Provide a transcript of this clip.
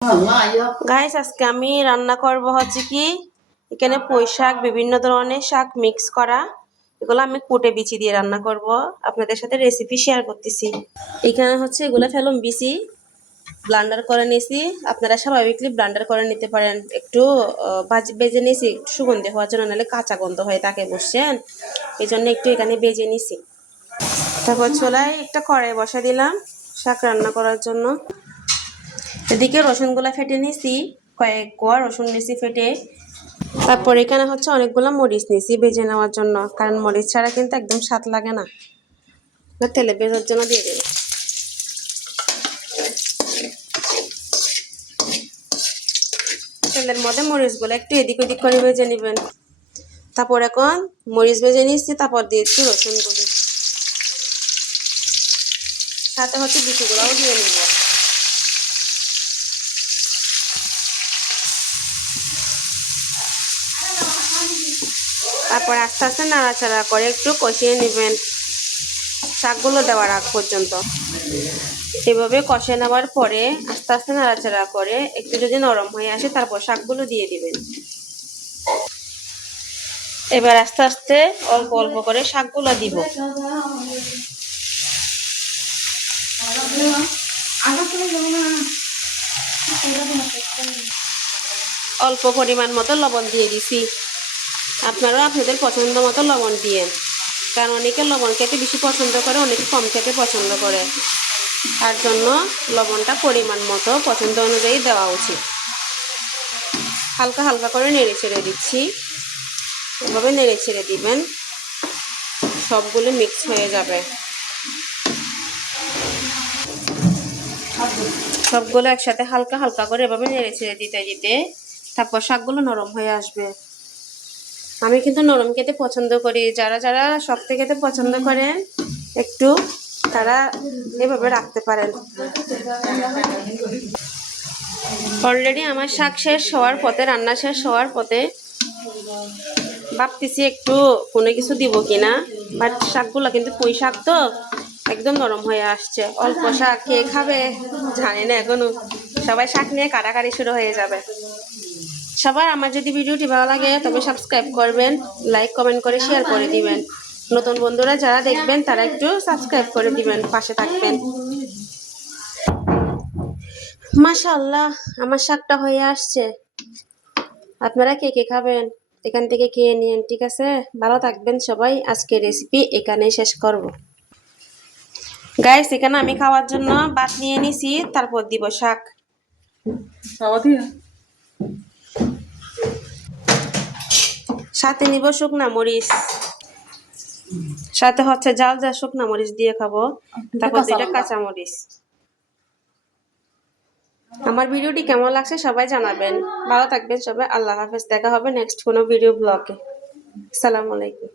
Guys আজকে আমি রান্না করব হচ্ছে কি এখানে পুঁই শাক বিভিন্ন ধরনের শাক মিক্স করা এগুলো আমি কুটে বিচি দিয়ে রান্না করব আপনাদের সাথে রেসিপি শেয়ার করতেছি। এখানে হচ্ছে এগুলো ফেলুন বিচি ব্লেন্ডার করে নিয়েছি, আপনারা স্বাভাবিকলি ব্লেন্ডার করে নিতে পারেন। একটু বেজে নিয়েছি একটু সুগন্ধি হওয়ার জন্য, নাহলে কাঁচা গন্ধ হয়ে থাকে বুঝছেন, এই জন্য একটু এখানে বেজে নিয়েছি। তারপর চুলায় একটা কড়াই বসা দিলাম শাক রান্না করার জন্য। এদিকে রসুনগুলা ফেটে নিয়েছি, কয়েক কোয়া রসুন নিয়েছি ফেটে। তারপর এখানে হচ্ছে অনেকগুলো মরিচ নিয়েছি ভেজে নেওয়ার জন্য, কারণ মরিচ ছাড়া কিন্তু একদম স্বাদ লাগে না। তেলে ভেজার জন্য দিয়ে দেব। তেলের মধ্যে মরিচগুলো একটু এদিক ওদিক করে ভেজে নেবেন। তারপর এখন মরিচ ভেজে নিচ্ছি, তারপর দিয়েছি রসুনগুলি, সাথে হচ্ছে বিচিগুলাও দিয়ে নেব। তারপর আস্তে আস্তে নাড়াচাড়া করে একটু কষিয়ে নেবেন শাকগুলো দেওয়ার আগ পর্যন্ত। এভাবে কষে নেওয়ার পরে আস্তে আস্তে নাড়াচাড়া করে একটু যদি নরম হয়ে আসে তারপর শাকগুলো দিয়ে দিবেন। এবার আস্তে আস্তে অল্প অল্প করে শাকগুলো দিব। অল্প পরিমাণ মতো লবণ দিয়ে দিছি, আপনারা আপনাদের পছন্দ মতো লবণ দিয়েন, কারণ অনেকে লবণ খেতে বেশি পছন্দ করে, অনেকে কম খেতে পছন্দ করে, তার জন্য লবণটা পরিমাণ মতো পছন্দ অনুযায়ী দেওয়া উচিত। হালকা হালকা করে নেড়ে ছেড়ে দিচ্ছি, এভাবে নেড়ে ছেড়ে দিবেন, সবগুলো মিক্স হয়ে যাবে। সবগুলো একসাথে হালকা হালকা করে এভাবে নেড়ে ছেড়ে দিতে দিতে তারপর শাকগুলো নরম হয়ে আসবে। আমি কিন্তু নরম খেতে পছন্দ করি, যারা যারা শক্ত খেতে পছন্দ করেন একটু তারা এভাবে রাখতে পারেন। অলরেডি আমার শাক শেষ হওয়ার পথে, রান্না শেষ হওয়ার পথে। ভাবতেছি একটু কোনো কিছু দিব কিনা, বাট শাকগুলো কিন্তু পুঁই শাক তো একদম নরম হয়ে আসছে। অল্প শাক কে খাবে জানি না এখনো, সবাই শাক নিয়ে কাটাকাটি শুরু হয়ে যাবে। সবাই আমার যদি ভিডিওটি ভালো লাগে তবে সাবস্ক্রাইব করবেন, লাইক কমেন্ট করে শেয়ার করে দিবেন। নতুন বন্ধুরা যারা দেখবেন তারা একটু সাবস্ক্রাইব করে দিবেন, পাশে থাকবেন। মাশাআল্লাহ আমার শাকটা হয়ে আসছে। আপনারা কে কে খাবেন এখান থেকে খেয়ে নিন, ঠিক আছে? ভালো থাকবেন সবাই। আজকে রেসিপি এখানেই শেষ করব। গাইস এখানে আমি খাওয়ার জন্য ভাত নিয়ে নিছি, তারপর দিব শাক, সাথে নিব শুকনা মরিচ, সাথে হচ্ছে জাল জাল শুকনা মরিচ দিয়ে খাবো, তারপর দুইটা কাঁচা মরিচ। আমার ভিডিওটি কেমন লাগছে সবাই জানাবেন। ভালো থাকবেন সবাই, আল্লাহ হাফেজ। দেখা হবে নেক্সট কোনো ভিডিও ব্লগে। আসসালামু আলাইকুম।